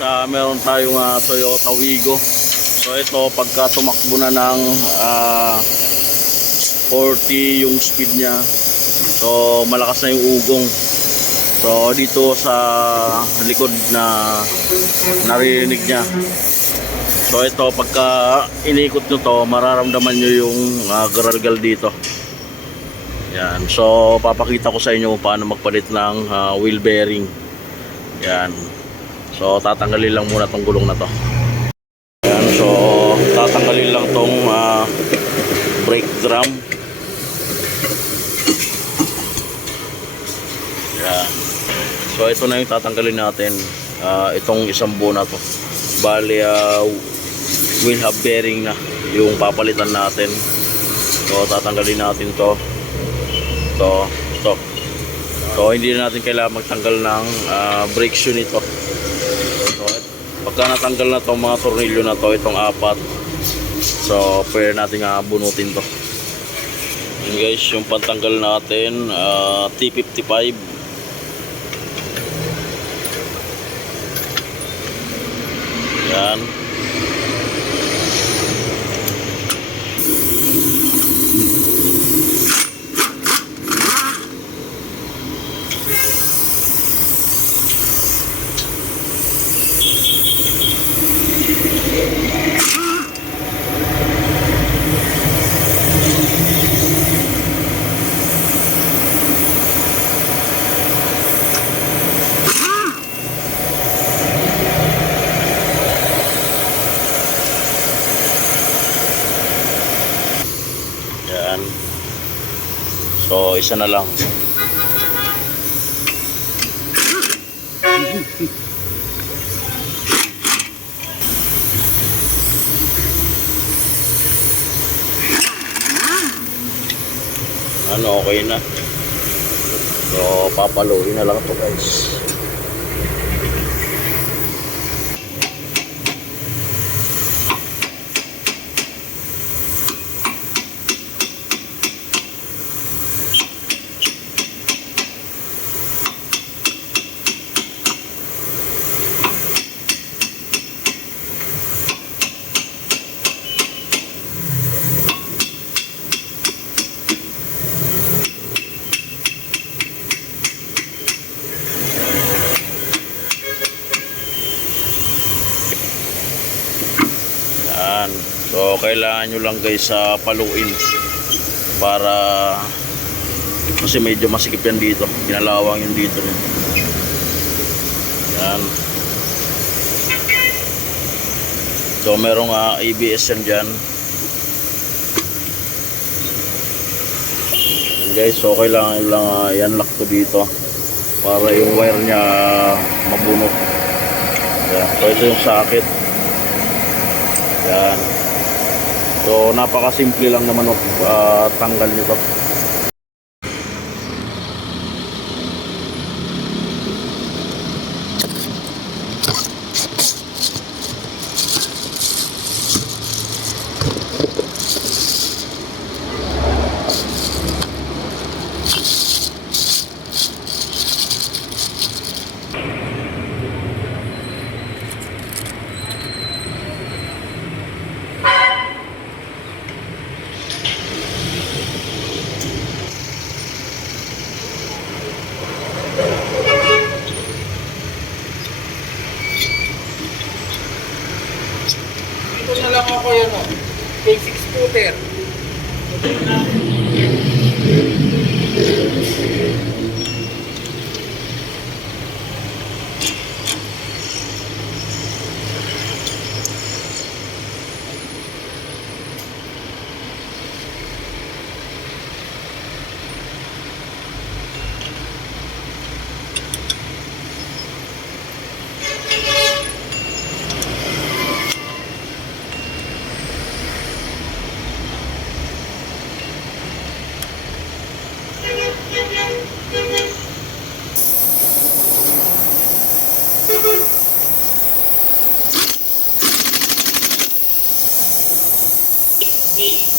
ah, meron tayong ah, Toyota Wigo. So ito, pagka tumakbo na ng ah, 40 yung speed niya, so malakas na yung ugong. So dito sa likod na narinig niya. So ito, pagka inikot nyo to, mararamdaman nyo yung uh, garalgal dito. Yan. So, papakita ko sa inyo paano magpalit ng ah, wheel bearing. Yan. So, tatanggalin lang muna tong gulong na to. Yan. So, tatanggalin lang tong ah, brake drum. Yan. So, ito na yung tatanggalin natin. Ah, itong isang buo na to. Bali, ah, wheel hub bearing na yung papalitan natin. So, tatanggalin natin to. Ito, ito. So, hindi na natin kailangan magtanggal ng ah, brake shoe nito. Pagka natanggal na to mga tornilyo na to, itong apat. So, pwede natin nga bunutin to. Yun guys, yung pantanggal natin, ah, T55. Yan. Yan. So, isa na lang. Ano, okay na. So, papaluin na lang to guys. Yan. So, kailangan nyo lang guys sa paluin para kasi medyo masikip yan dito. Pinalawang yung dito. Yan. So, merong ah, ABS yan dyan. Yan guys, so kailangan lang uh, yan lock to dito para yung wire niya mabunot. Yan. So, ito yung socket. Yan. So, napakasimple lang naman uh, tanggal nito. Dito na lang ako yan o. Basic scooter. feet